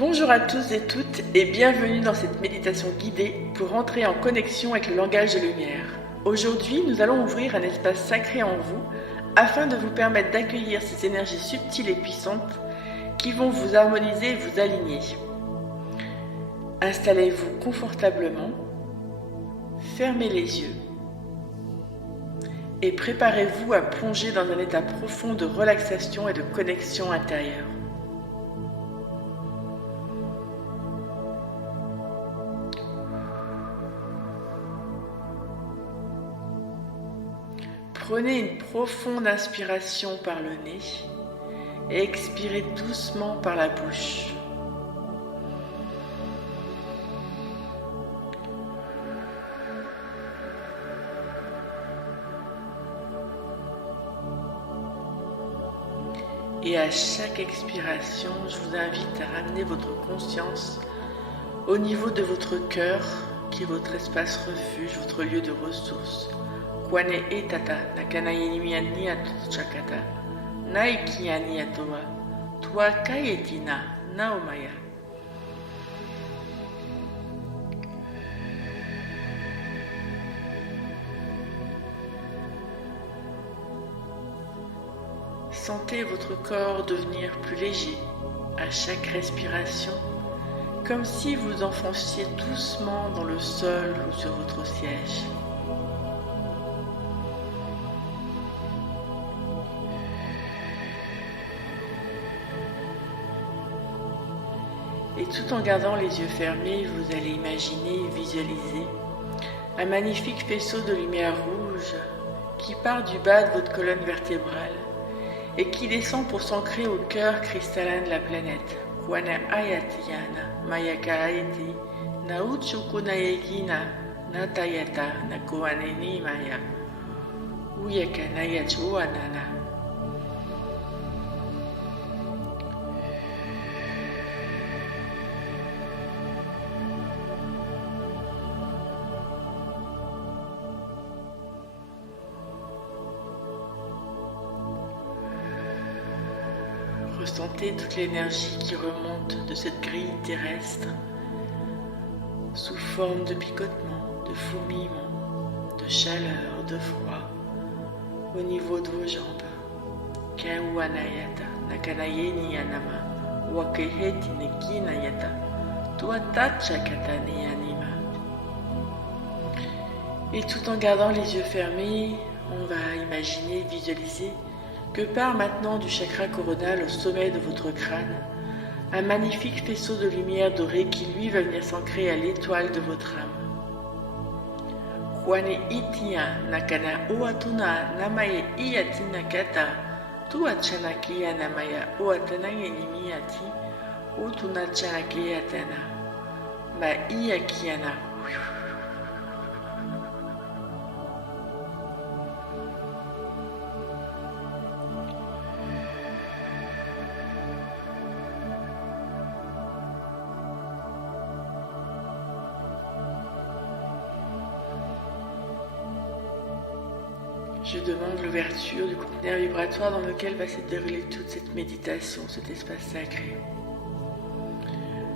Bonjour à tous et toutes et bienvenue dans cette méditation guidée pour entrer en connexion avec le langage de lumière. Aujourd'hui, nous allons ouvrir un espace sacré en vous afin de vous permettre d'accueillir ces énergies subtiles et puissantes qui vont vous harmoniser et vous aligner. Installez-vous confortablement, fermez les yeux et préparez-vous à plonger dans un état profond de relaxation et de connexion intérieure. Prenez une profonde inspiration par le nez et expirez doucement par la bouche. Et à chaque expiration, je vous invite à ramener votre conscience au niveau de votre cœur, qui est votre espace refuge, votre lieu de ressources. Kwane etata nakanayenimia chakata naikiania toa tua kayetina naomaya. Sentez votre corps devenir plus léger à chaque respiration, comme si vous enfonciez doucement dans le sol ou sur votre siège. Et tout en gardant les yeux fermés, vous allez imaginer et visualiser un magnifique faisceau de lumière rouge qui part du bas de votre colonne vertébrale et qui descend pour s'ancrer au cœur cristallin de la planète. Kwana ayatiana mayaka aiti na uchukunayekina na tayata na koaneni maya uyaka na yachuanana. Ressentez toute l'énergie qui remonte de cette grille terrestre sous forme de picotement, de fourmillement, de chaleur, de froid au niveau de vos jambes. Kauanayata nakanayeni yanama wakeheti nekinayata tuatachakatani anima. Et tout en gardant les yeux fermés, on va imaginer, visualiser que part maintenant du chakra coronal au sommet de votre crâne un magnifique faisceau de lumière dorée qui lui va venir s'ancrer à l'étoile de votre âme. Kwane itia nakana oatuna namaye iatina kata tuachanakia namaya oatanangenimiati otunachanakiatana ma iakiana. Je demande l'ouverture du conteneur vibratoire dans lequel va se dérouler toute cette méditation, cet espace sacré.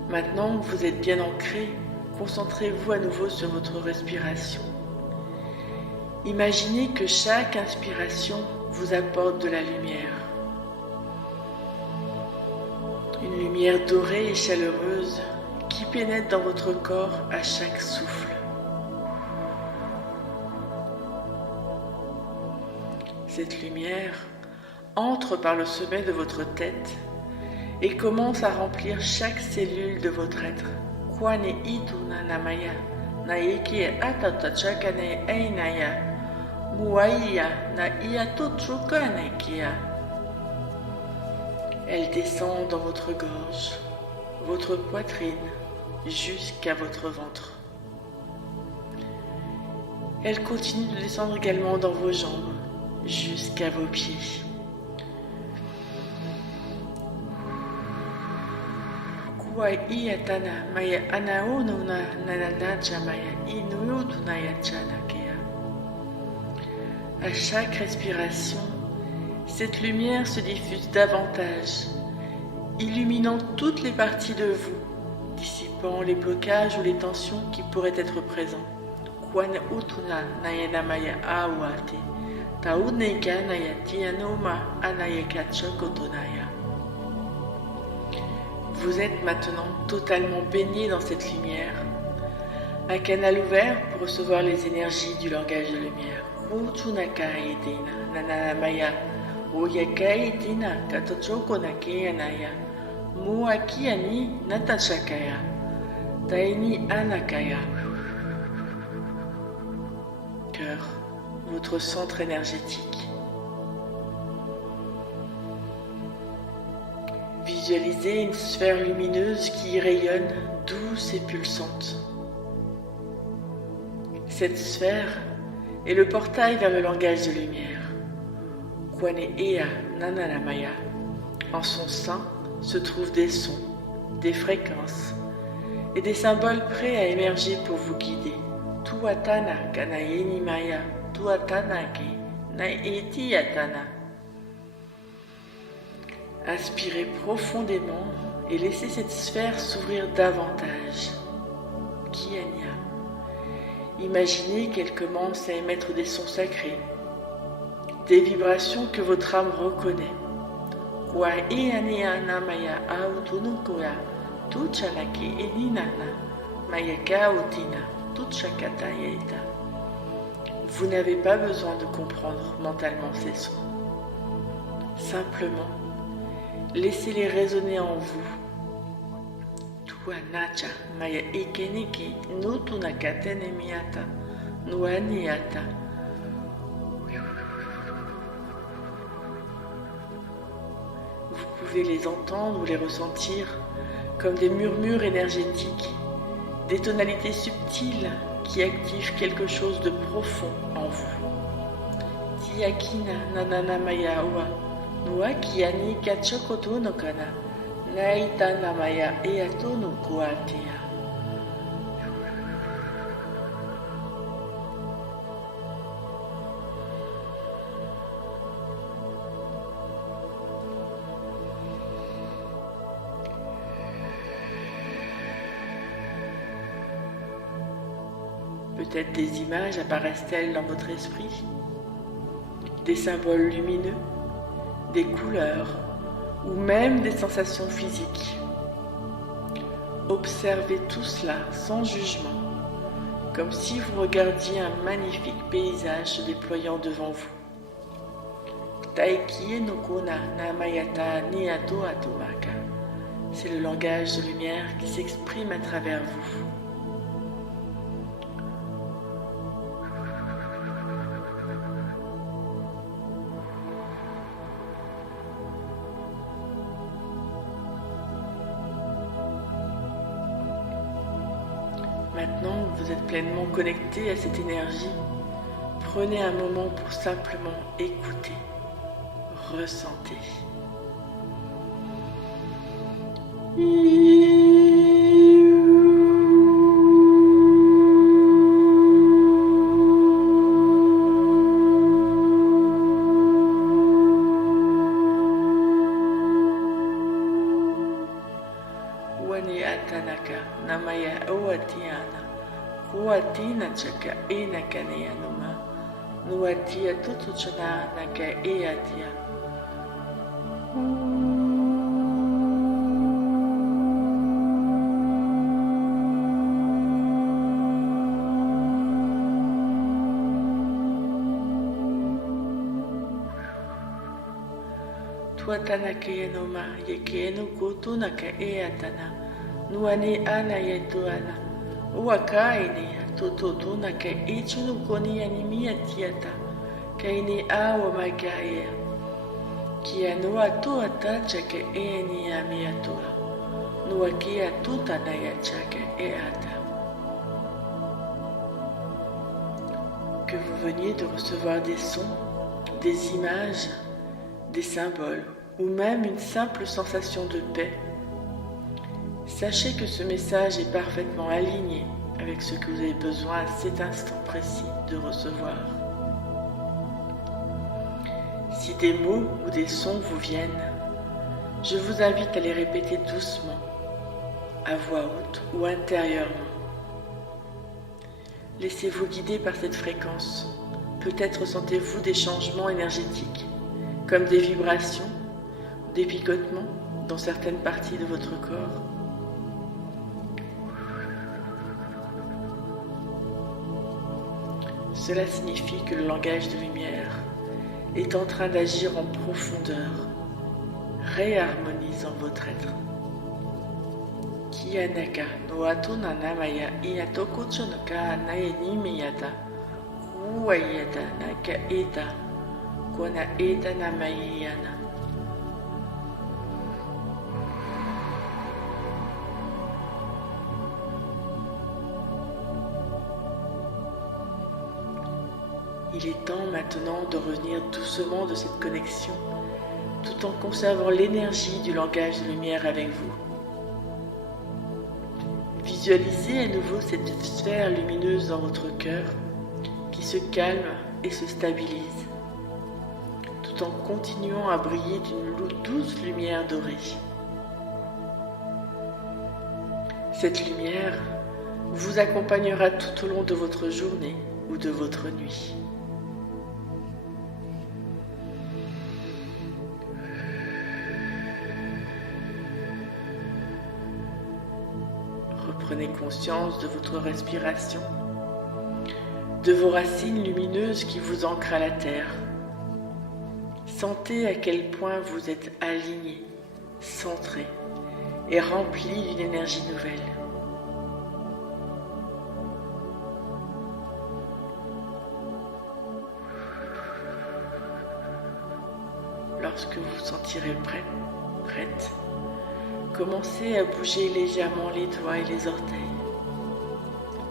Maintenant que vous êtes bien ancré, concentrez-vous à nouveau sur votre respiration. Imaginez que chaque inspiration vous apporte de la lumière. Une lumière dorée et chaleureuse qui pénètre dans votre corps à chaque souffle. Cette lumière entre par le sommet de votre tête et commence à remplir chaque cellule de votre être. Kwane ituna namaya naiki atatachakane ainaya muaiya na iatotrukanekia. Elle descend dans votre gorge, votre poitrine, jusqu'à votre ventre. Elle continue de descendre également dans vos jambes, jusqu'à vos pieds. Kua iatana maya anaonuna nananacha maya inuyutunaya chanakea. À chaque respiration, cette lumière se diffuse davantage, illuminant toutes les parties de vous, dissipant les blocages ou les tensions qui pourraient être présents. Kwane utuna nayanamaya awate, tauneka nayatianoma anayakachokotonaya. Vous êtes maintenant totalement baigné dans cette lumière, un canal ouvert pour recevoir les énergies du langage de lumière. Kutunakaitina nanamaya oyakaitina katochokonakeanaya muakiani natachakaya taini anakaya. Cœur, votre centre énergétique. Visualisez une sphère lumineuse qui rayonne, douce et pulsante. Cette sphère est le portail vers le langage de lumière. Kwane Ea Nananamaya. En son sein se trouvent des sons, des fréquences et des symboles prêts à émerger pour vous guider. Tuatana Kanaeni Maya, Tuatana Ke Naeti Yatana. Inspirez profondément et laissez cette sphère s'ouvrir davantage. Kianya. Imaginez qu'elle commence à émettre des sons sacrés, des vibrations que votre âme reconnaît. Kwa eaneana maya autunukoya, tuchalake eninana, mayaka otina, tuchakata yaita. Vous n'avez pas besoin de comprendre mentalement ces sons. Simplement, laissez-les résonner en vous. Tuanacha maya ikeniki nutunakatene miata nuaniata. Vous pouvez les entendre ou les ressentir comme des murmures énergétiques, des tonalités subtiles qui activent quelque chose de profond en vous. Tiakina nanana maya oa nuakiani kachokoto no kana. Naitanamaya eatono koatea. Peut-être des images apparaissent-elles dans votre esprit, des symboles lumineux, des couleurs, ou même des sensations physiques. Observez tout cela sans jugement, comme si vous regardiez un magnifique paysage se déployant devant vous. Taikie no kona namayata niato atomaka. C'est le langage de lumière qui s'exprime à travers vous. Maintenant que vous êtes pleinement connecté à cette énergie, prenez un moment pour simplement écouter, ressentir. Wane atanaka namaya oatiana, kuatina chaka enakane anuma, nuatia tutuchana naka eatia. Tuatanake enoma yeke enukutu naka eatana. Nuane ana yetuana, uakaine, tototu naka ichunukoni animia tiata, kaine awa magaia, kia nua tuata chaka eni amiatua, nuakia tutanaya chaka eata. Que vous veniez de recevoir des sons, des images, des symboles, ou même une simple sensation de paix, sachez que ce message est parfaitement aligné avec ce que vous avez besoin à cet instant précis de recevoir. Si des mots ou des sons vous viennent, Je vous invite à les répéter doucement, à voix haute ou intérieurement. Laissez-vous guider par cette fréquence. Peut-être ressentez-vous des changements énergétiques, comme des vibrations, des picotements dans certaines parties de votre corps. Cela signifie que le langage de lumière est en train d'agir en profondeur, réharmonisant votre être. Kianaka noato nanamaya iatoko chonoka naeni miyata uayata naka eta kona eta namayana. Il est temps maintenant de revenir doucement de cette connexion, tout en conservant l'énergie du langage de lumière avec vous. Visualisez à nouveau cette sphère lumineuse dans votre cœur qui se calme et se stabilise, tout en continuant à briller d'une douce lumière dorée. Cette lumière vous accompagnera tout au long de votre journée ou de votre nuit. Prenez conscience de votre respiration, de vos racines lumineuses qui vous ancrent à la terre. Sentez à quel point vous êtes aligné, centré et rempli d'une énergie nouvelle. Lorsque vous vous sentirez prête, commencez à bouger légèrement les doigts et les orteils.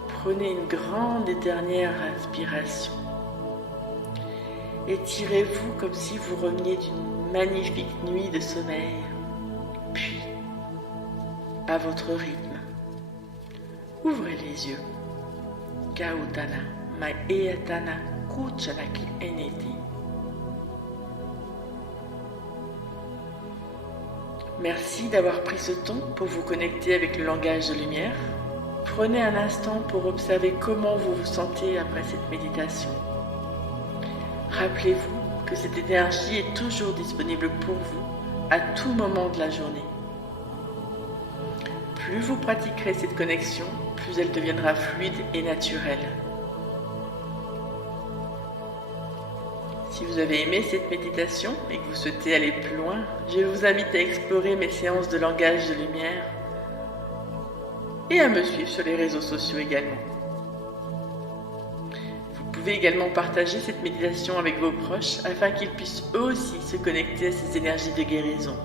Prenez une grande et dernière inspiration. Étirez-vous comme si vous reveniez d'une magnifique nuit de sommeil. Puis, à votre rythme, ouvrez les yeux. Kautana, maeatana, kuchanaki eneti. Merci d'avoir pris ce temps pour vous connecter avec le langage de lumière. Prenez un instant pour observer comment vous vous sentez après cette méditation. Rappelez-vous que cette énergie est toujours disponible pour vous à tout moment de la journée. Plus vous pratiquerez cette connexion, plus elle deviendra fluide et naturelle. Si vous avez aimé cette méditation et que vous souhaitez aller plus loin, je vous invite à explorer mes séances de langage de lumière et à me suivre sur les réseaux sociaux également. Vous pouvez également partager cette méditation avec vos proches afin qu'ils puissent eux aussi se connecter à ces énergies de guérison.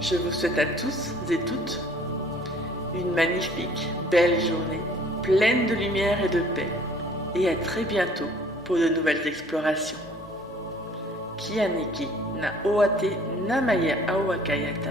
Je vous souhaite à tous et toutes une magnifique, belle journée, pleine de lumière et de paix, et à très bientôt pour de nouvelles explorations. Kianiki na oate namaya awakayata.